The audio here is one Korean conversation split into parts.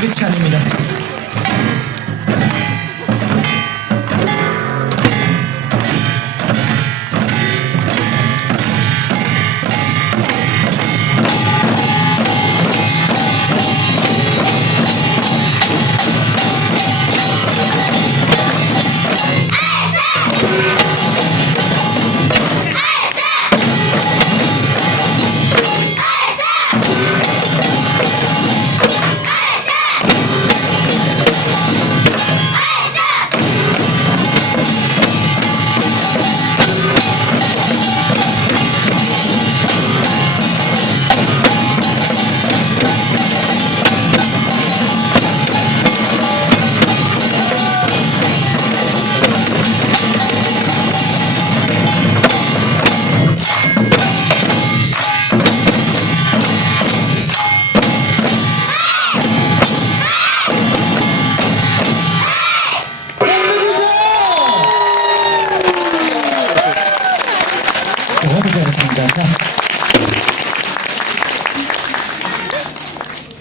끝이 아닙니다.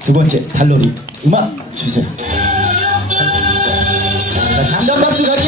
두 번째 달러리 음악 주세요. 자, 장단 박수 갈게요.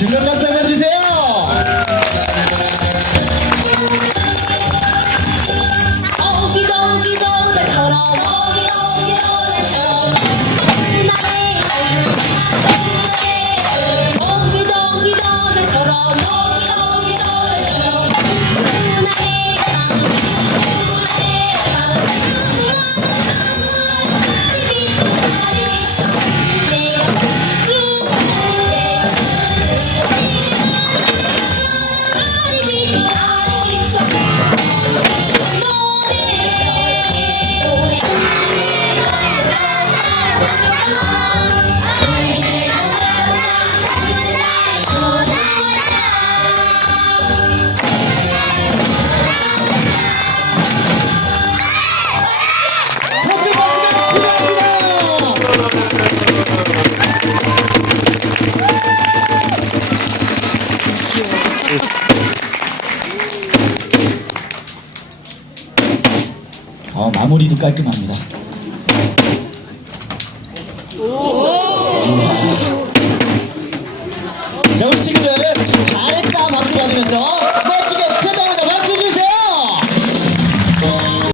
Şunlar nasıl 깔끔합니다. 자, 우리 친구들.